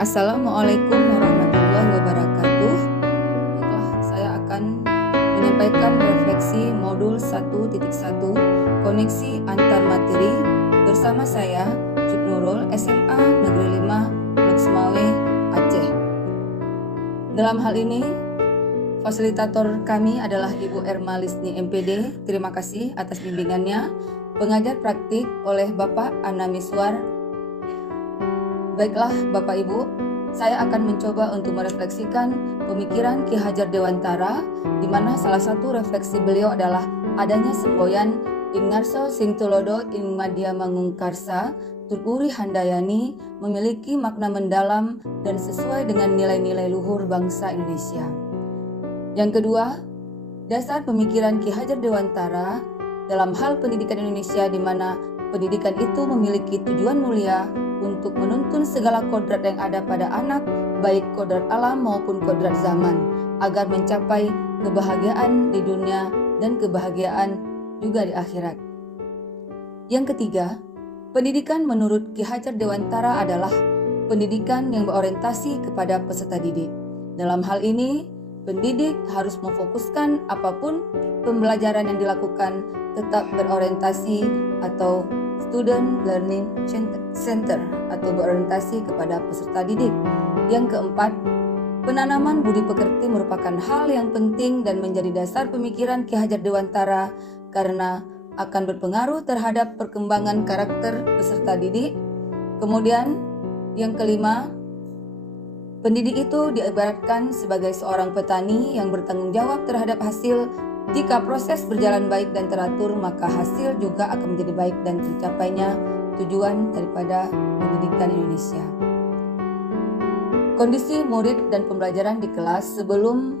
Assalamualaikum warahmatullahi wabarakatuh. Baiklah, saya akan menyampaikan refleksi modul 1.1 koneksi antar materi bersama saya Cut Nurul, SMA Negeri 5 Blok Semawe, Aceh. Dalam hal ini, fasilitator kami adalah Ibu Erma Lisni MPD. Terima kasih atas bimbingannya. Pengajar praktik oleh Bapak Ana Miswar. Baiklah Bapak Ibu, saya akan mencoba untuk merefleksikan pemikiran Ki Hajar Dewantara, di mana salah satu refleksi beliau adalah adanya semboyan ing ngarsa sing tulodo ing madya mangungkarsa tuturi handayani memiliki makna mendalam dan sesuai dengan nilai-nilai luhur bangsa Indonesia. Yang kedua, dasar pemikiran Ki Hajar Dewantara dalam hal pendidikan Indonesia, di mana pendidikan itu memiliki tujuan mulia untuk menuntun segala kodrat yang ada pada anak, baik kodrat alam maupun kodrat zaman, agar mencapai kebahagiaan di dunia dan kebahagiaan juga di akhirat. Yang ketiga, pendidikan menurut Ki Hajar Dewantara adalah pendidikan yang berorientasi kepada peserta didik. Dalam hal ini, pendidik harus memfokuskan apapun pembelajaran yang dilakukan tetap berorientasi atau Student Learning Center atau berorientasi kepada peserta didik. Yang keempat, penanaman budi pekerti merupakan hal yang penting dan menjadi dasar pemikiran Ki Hajar Dewantara karena akan berpengaruh terhadap perkembangan karakter peserta didik. Kemudian yang kelima, pendidik itu diibaratkan sebagai seorang petani yang bertanggung jawab terhadap hasil. Jika proses berjalan baik dan teratur, maka hasil juga akan menjadi baik dan tercapainya tujuan daripada pendidikan Indonesia. Kondisi murid dan pembelajaran di kelas sebelum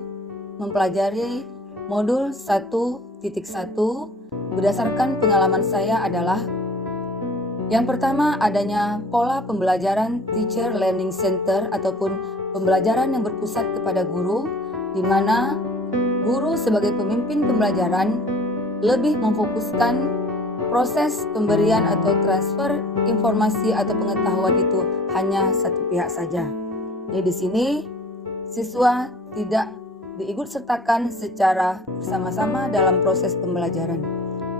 mempelajari modul 1.1 berdasarkan pengalaman saya adalah: yang pertama, adanya pola pembelajaran Teacher Learning Center ataupun pembelajaran yang berpusat kepada guru, di mana guru sebagai pemimpin pembelajaran lebih memfokuskan proses pemberian atau transfer informasi atau pengetahuan itu hanya satu pihak saja. Jadi di sini siswa tidak diikutsertakan secara bersama-sama dalam proses pembelajaran.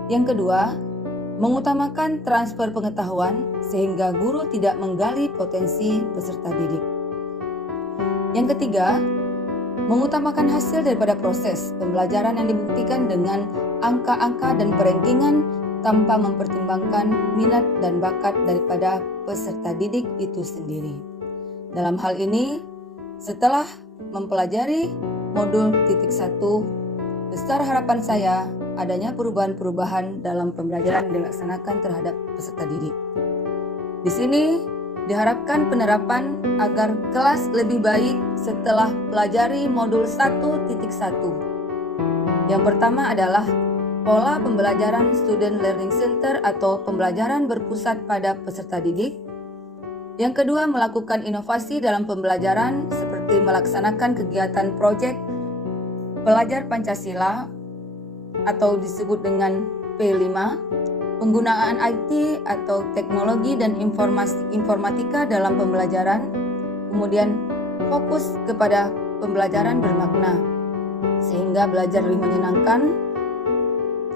Yang kedua, mengutamakan transfer pengetahuan sehingga guru tidak menggali potensi peserta didik. Yang ketiga, mengutamakan hasil daripada proses pembelajaran yang dibuktikan dengan angka-angka dan perankingan tanpa mempertimbangkan minat dan bakat daripada peserta didik itu sendiri. Dalam hal ini, setelah mempelajari modul 1, besar harapan saya adanya perubahan-perubahan dalam pembelajaran yang dilaksanakan terhadap peserta didik. Di sini diharapkan penerapan agar kelas lebih baik setelah pelajari modul 1.1. Yang pertama adalah pola pembelajaran Student Learning Center atau pembelajaran berpusat pada peserta didik. Yang kedua, melakukan inovasi dalam pembelajaran seperti melaksanakan kegiatan proyek pelajar Pancasila atau disebut dengan P5, penggunaan IT atau teknologi dan informatika dalam pembelajaran, kemudian fokus kepada pembelajaran bermakna, sehingga belajar lebih menyenangkan,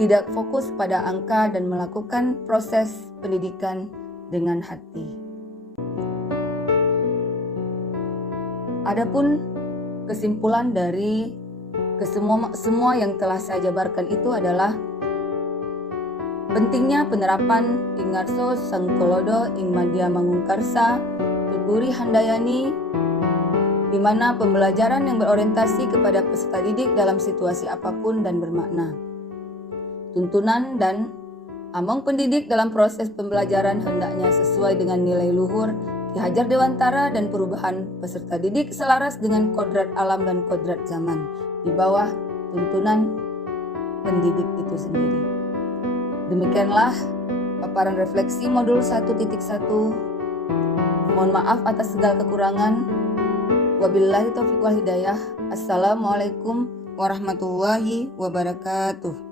tidak fokus pada angka dan melakukan proses pendidikan dengan hati. Adapun kesimpulan dari semua yang telah saya jabarkan itu adalah pentingnya penerapan ing ngarso sang tulodo ing madya mangungkarsa tuturi handayani, di mana pembelajaran yang berorientasi kepada peserta didik dalam situasi apapun dan bermakna. Tuntunan dan among pendidik dalam proses pembelajaran hendaknya sesuai dengan nilai luhur Ki Hajar Dewantara dan perubahan peserta didik selaras dengan kodrat alam dan kodrat zaman di bawah tuntunan pendidik itu sendiri. Demikianlah paparan refleksi modul 1.1. Mohon maaf atas segala kekurangan. Wabillahi taufiq wal hidayah. Assalamualaikum warahmatullahi wabarakatuh.